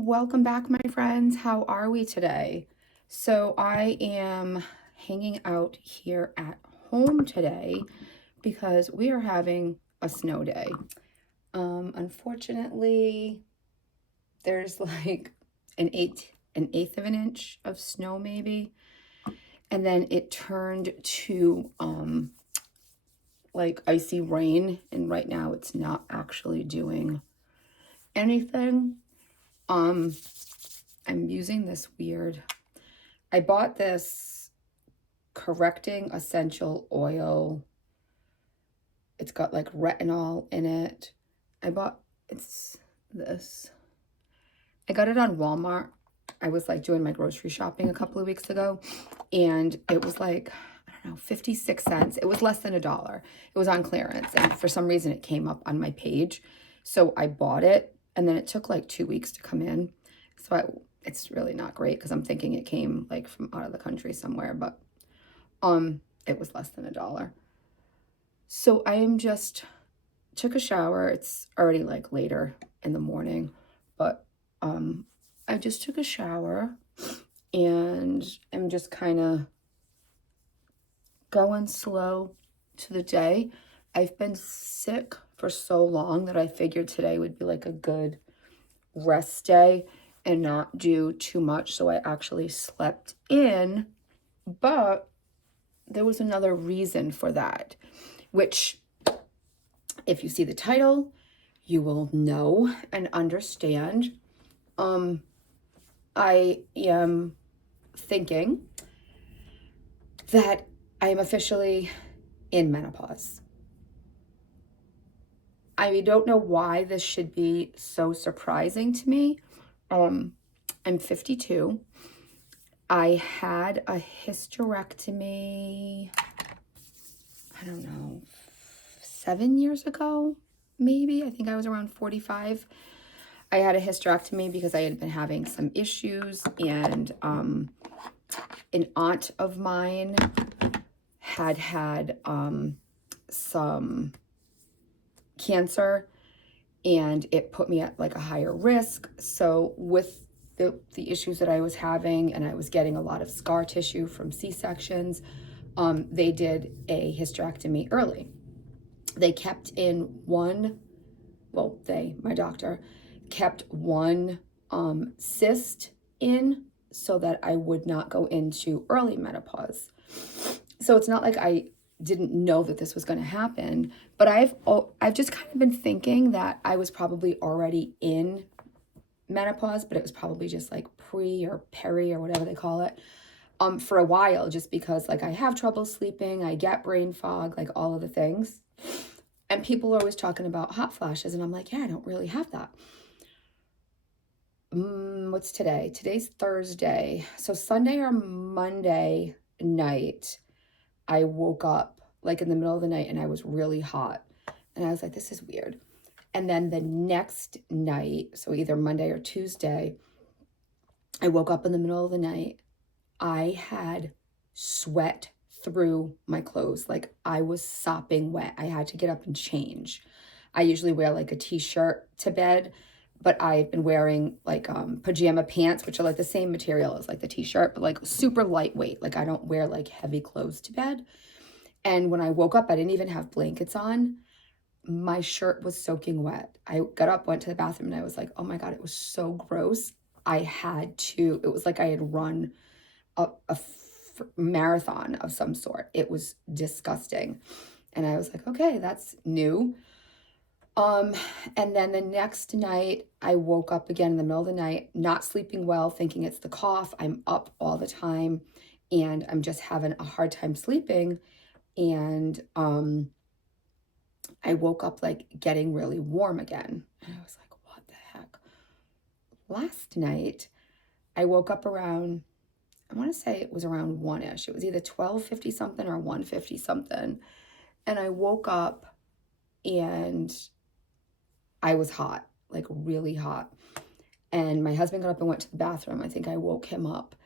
Welcome back, my friends. How are we today? So I am hanging out here at home today because we are having a snow day. Unfortunately, there's like an eighth of an inch of snow maybe, and then it turned to like icy rain, and right now it's not actually doing anything. I'm using this weird. I bought this correcting essential oil. It's got like retinol in it. It's this. I got it on Walmart. I was like doing my grocery shopping a couple of weeks ago, and it was like, I don't know, 56 cents. It was less than $1. It was on clearance, and for some reason it came up on my page. So I bought it, and then it took like 2 weeks to come in. It's really not great because I'm thinking it came like from out of the country somewhere, but it was less than $1. So I am just took a shower. It's already like later in the morning, but I just took a shower and I'm just kind of going slow to the day. I've been sick for so long that I figured today would be like a good rest day and not do too much. So I actually slept in, but there was another reason for that, which if you see the title, you will know and understand. I am thinking that I am officially in menopause. I don't know why this should be so surprising to me. I'm 52. I had a hysterectomy, I don't know, 7 years ago, maybe. I think I was around 45. I had a hysterectomy because I had been having some issues, and an aunt of mine had some cancer, and it put me at like a higher risk. So with the issues that I was having, and I was getting a lot of scar tissue from C-sections, they did a hysterectomy early. They kept in one, well, my doctor, kept one cyst in so that I would not go into early menopause. So it's not like I didn't know that this was going to happen, but I've just kind of been thinking that I was probably already in menopause, but it was probably just like pre or peri or whatever they call it, for a while, just because like I have trouble sleeping, I get brain fog, like all of the things. And people are always talking about hot flashes, and I'm like, yeah, I don't really have that. What's today? Today's Thursday. So Sunday or Monday night, I woke up like in the middle of the night and I was really hot. And I was like, this is weird. And then the next night, so either Monday or Tuesday, I woke up in the middle of the night. I had sweat through my clothes. Like I was sopping wet. I had to get up and change. I usually wear like a t-shirt to bed, but I've been wearing like pajama pants, which are like the same material as like the t-shirt, but like super lightweight. Like I don't wear like heavy clothes to bed. And when I woke up, I didn't even have blankets on. My shirt was soaking wet. I got up, went to the bathroom, and I was like, oh my God, it was so gross. It was like I had run a marathon of some sort. It was disgusting. And I was like, okay, that's new. And then the next night I woke up again in the middle of the night, not sleeping well, thinking it's the cough. I'm up all the time and I'm just having a hard time sleeping. And I woke up like getting really warm again. And I was like, what the heck? Last night I woke up around, I want to say it was around 1-ish. It was either 12:50 something or 1:50 something. And I woke up and I was hot, like really hot. And my husband got up and went to the bathroom. I think I woke him up.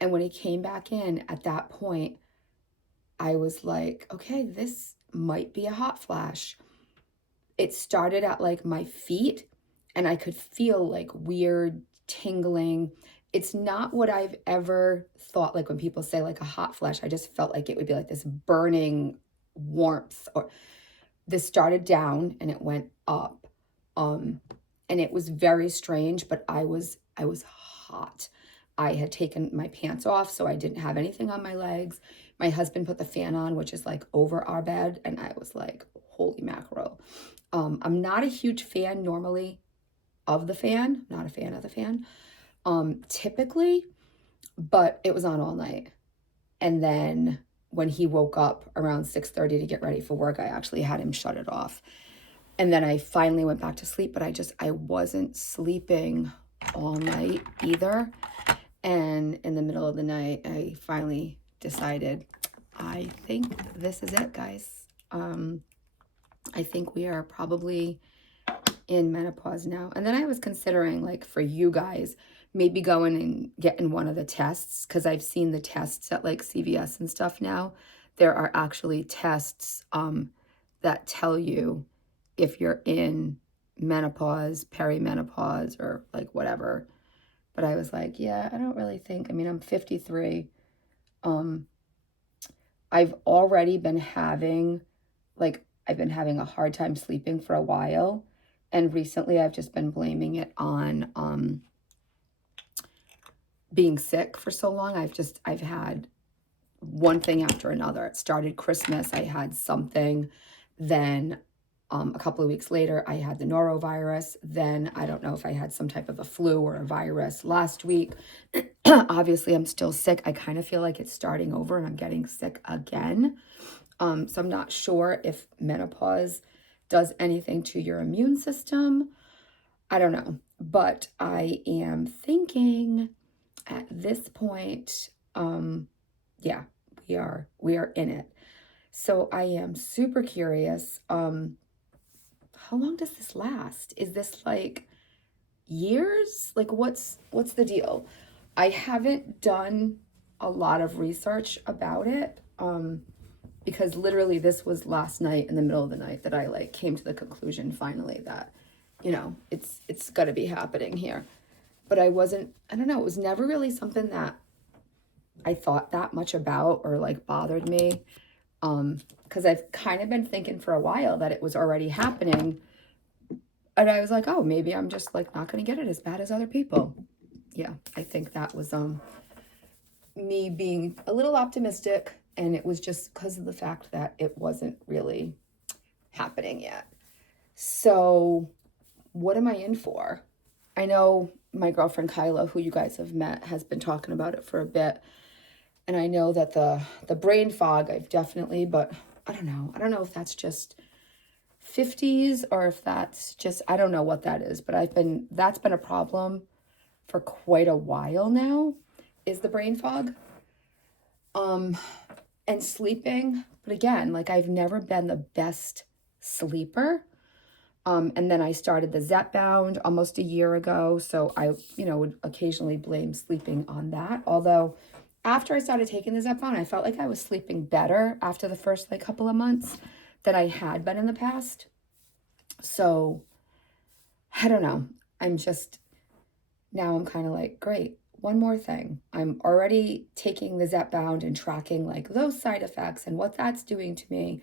And when he came back in at that point, I was like, okay, this might be a hot flash. It started at like my feet, and I could feel like weird tingling. It's not what I've ever thought, like when people say like a hot flash, I just felt like it would be like this burning warmth. Or this started down and it went up. And it was very strange, but I was hot. I had taken my pants off, so I didn't have anything on my legs. My husband put the fan on, which is like over our bed, and I was like, holy mackerel. I'm not a huge fan normally of the fan, not a fan of the fan, typically, but it was on all night. And then when he woke up around 6:30 to get ready for work, I actually had him shut it off. And then I finally went back to sleep, but I wasn't sleeping all night either. And in the middle of the night, I finally decided, I think this is it, guys. I think we are probably in menopause now. And then I was considering, like, for you guys, maybe going and getting one of the tests, because I've seen the tests at like CVS and stuff now. There are actually tests that tell you if you're in menopause, perimenopause, or like whatever. But I was like, yeah, I don't really think, I mean, I'm 53. I've already been having, I've been having a hard time sleeping for a while. And recently I've just been blaming it on being sick for so long. I've had one thing after another. It started Christmas, I had something. Then a couple of weeks later, I had the norovirus. Then I don't know if I had some type of a flu or a virus last week. Obviously, I'm still sick. I kind of feel like it's starting over and I'm getting sick again. So I'm not sure if menopause does anything to your immune system. I don't know. But I am thinking at this point, yeah, we are in it. So I am super curious. How long does this last? Is this like years? Like what's the deal? I haven't done a lot of research about it, because literally this was last night in the middle of the night that I like came to the conclusion finally that, you know, it's got to be happening here. But I don't know, it was never really something that I thought that much about or like bothered me. Because I've kind of been thinking for a while that it was already happening. And I was like, oh, maybe I'm just like not going to get it as bad as other people. Yeah, I think that was me being a little optimistic. And it was just because of the fact that it wasn't really happening yet. So what am I in for? I know my girlfriend Kyla, who you guys have met, has been talking about it for a bit. And I know that the brain fog, I've definitely, but I don't know. I don't know if that's just 50s or if that's just, I don't know what that is, but that's been a problem for quite a while now, is the brain fog. And sleeping, but again, like I've never been the best sleeper. And then I started the Zepbound almost a year ago. So I, would occasionally blame sleeping on that. Although after I started taking the Zepbound, I felt like I was sleeping better after the first like couple of months than I had been in the past. So I don't know. Now I'm kind of like, great, one more thing. I'm already taking the Zepbound and tracking like those side effects and what that's doing to me.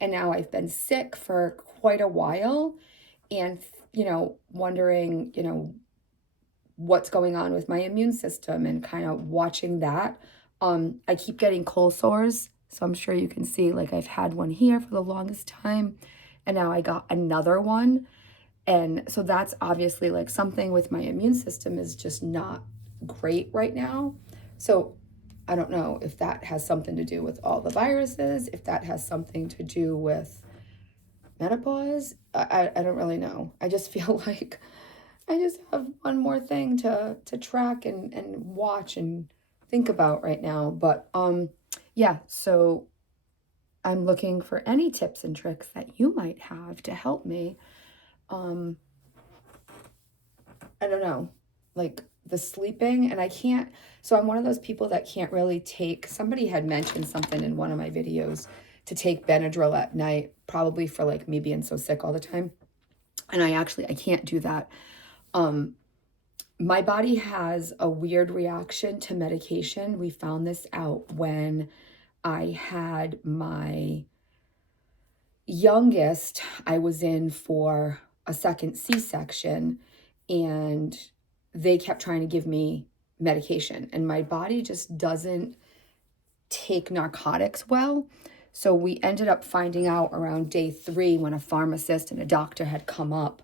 And now I've been sick for quite a while and, wondering, what's going on with my immune system and kind of watching that. I keep getting cold sores. So I'm sure you can see, like I've had one here for the longest time and now I got another one. And so that's obviously like something with my immune system is just not great right now. So I don't know if that has something to do with all the viruses, if that has something to do with menopause. I don't really know. I just feel like I just have one more thing to track and watch and think about right now. But yeah, so I'm looking for any tips and tricks that you might have to help me. I don't know, like the sleeping, and so I'm one of those people that can't really take, somebody had mentioned something in one of my videos to take Benadryl at night, probably for like me being so sick all the time. And I can't do that. my body has a weird reaction to medication. We found this out when I had my youngest. I was in for a second C-section, and they kept trying to give me medication, and my body just doesn't take narcotics well. So we ended up finding out around day 3 when a pharmacist and a doctor had come up.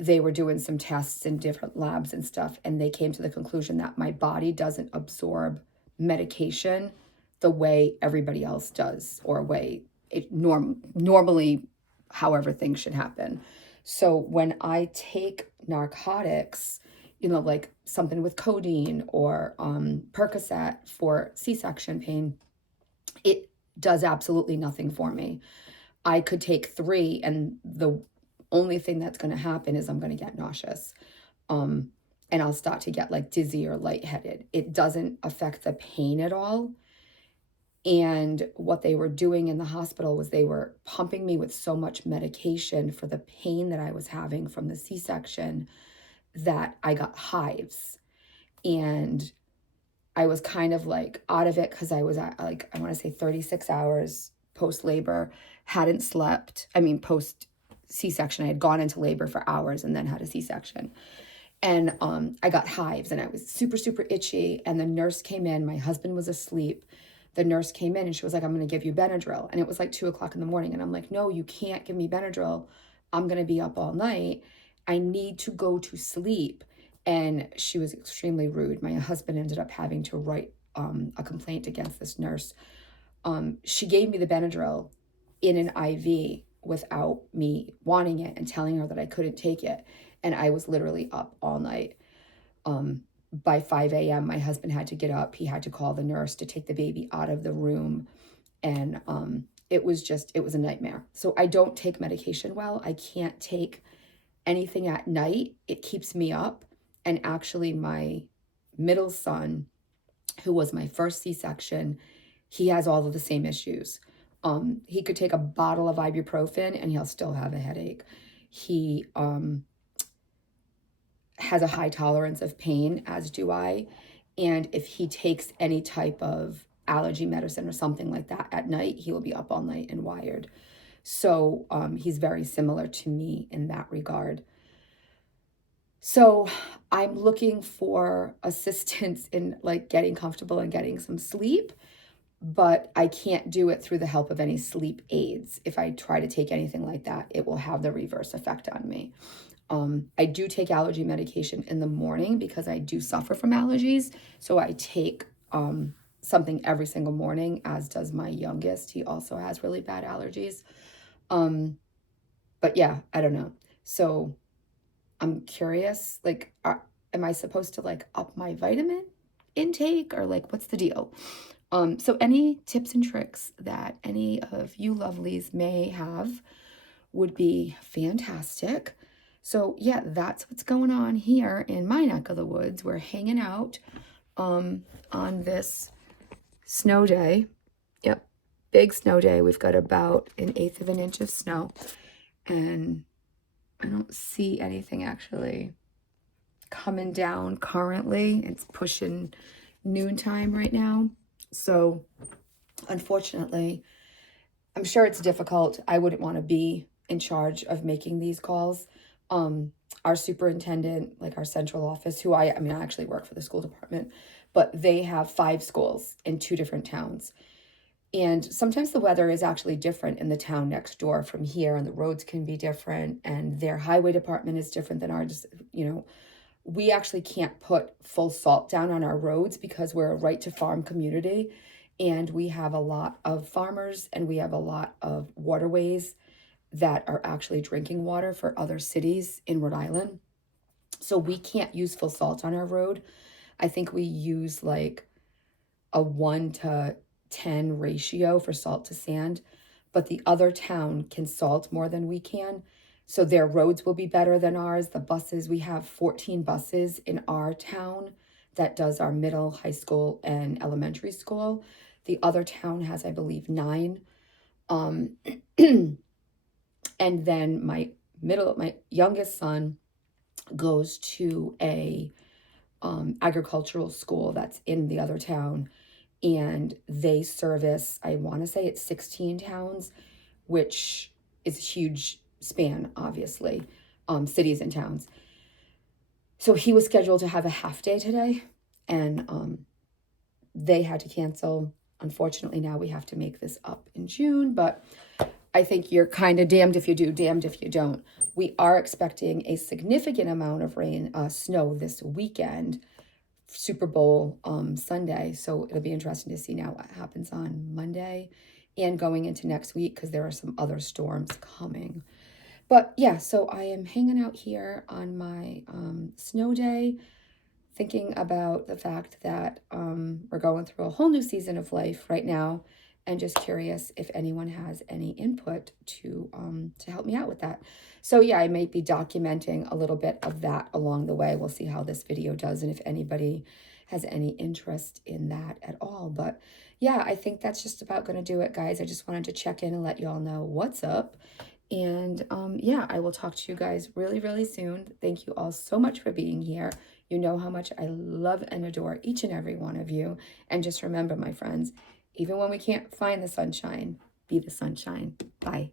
They were doing some tests in different labs and stuff, and they came to the conclusion that my body doesn't absorb medication the way everybody else does, or way it normally, however things should happen. So when I take narcotics, like something with codeine or Percocet for C-section pain, it does absolutely nothing for me. I could take 3, and the only thing that's going to happen is I'm going to get nauseous. And I'll start to get like dizzy or lightheaded. It doesn't affect the pain at all. And what they were doing in the hospital was they were pumping me with so much medication for the pain that I was having from the C-section that I got hives. And I was kind of like out of it because I was at, like, I want to say 36 hours post-labor, hadn't slept. I mean, post C-section, I had gone into labor for hours and then had a C-section. And I got hives, and I was super, super itchy. And the nurse came in. My husband was asleep. The nurse came in and she was like, I'm going to give you Benadryl. And it was like 2:00 in the morning. And I'm like, no, you can't give me Benadryl. I'm going to be up all night. I need to go to sleep. And she was extremely rude. My husband ended up having to write a complaint against this nurse. She gave me the Benadryl in an IV without me wanting it and telling her that I couldn't take it. And I was literally up all night. By 5 a.m., my husband had to get up. He had to call the nurse to take the baby out of the room. And it was a nightmare. So I don't take medication well. I can't take anything at night. It keeps me up. And actually, my middle son, who was my first C-section, he has all of the same issues. He could take a bottle of ibuprofen and he'll still have a headache. He has a high tolerance of pain, as do I. And if he takes any type of allergy medicine or something like that at night, he will be up all night and wired. So he's very similar to me in that regard. So I'm looking for assistance in like getting comfortable and getting some sleep, but I can't do it through the help of any sleep aids. If I try to take anything like that, it will have the reverse effect on me. I do take allergy medication in the morning because I do suffer from allergies. So I take something every single morning, as does my youngest. He also has really bad allergies. But yeah, I don't know. So I'm curious, like, am I supposed to like up my vitamin intake, or like, what's the deal? So any tips and tricks that any of you lovelies may have would be fantastic. So yeah, that's what's going on here in my neck of the woods. We're hanging out on this snow day. Yep, big snow day. We've got about 1/8 of an inch of snow, and I don't see anything actually coming down currently. It's pushing noontime right now. So unfortunately, I'm sure it's difficult. I wouldn't want to be in charge of making these calls. Our superintendent, like our central office, who I actually work for the school department, but they have 5 schools in 2 different towns. And sometimes the weather is actually different in the town next door from here, and the roads can be different, and their highway department is different than ours. We actually can't put full salt down on our roads because we're a right to farm community, and we have a lot of farmers, and we have a lot of waterways that are actually drinking water for other cities in Rhode Island. So we can't use full salt on our road. I think we use like a 1:10 ratio for salt to sand, but the other town can salt more than we can. So their roads will be better than ours. The buses, we have 14 buses in our town that does our middle, high school, and elementary school. The other town has, I believe, 9. And then my youngest son, goes to a agricultural school that's in the other town, and they service, I want to say it's 16 towns, which is a huge span, obviously, cities and towns. So he was scheduled to have a half day today, and they had to cancel. Unfortunately, now we have to make this up in June, but I think you're kind of damned if you do, damned if you don't. We are expecting a significant amount of rain, snow this weekend, Super Bowl Sunday. So it'll be interesting to see now what happens on Monday and going into next week, because there are some other storms coming. But yeah, so I am hanging out here on my snow day, thinking about the fact that we're going through a whole new season of life right now, and just curious if anyone has any input to help me out with that. So yeah, I may be documenting a little bit of that along the way. We'll see how this video does and if anybody has any interest in that at all. But yeah, I think that's just about going to do it, guys. I just wanted to check in and let you all know what's up. And yeah, I will talk to you guys really, really soon. Thank you all so much for being here. You know how much I love and adore each and every one of you. And just remember, my friends, even when we can't find the sunshine, be the sunshine. Bye.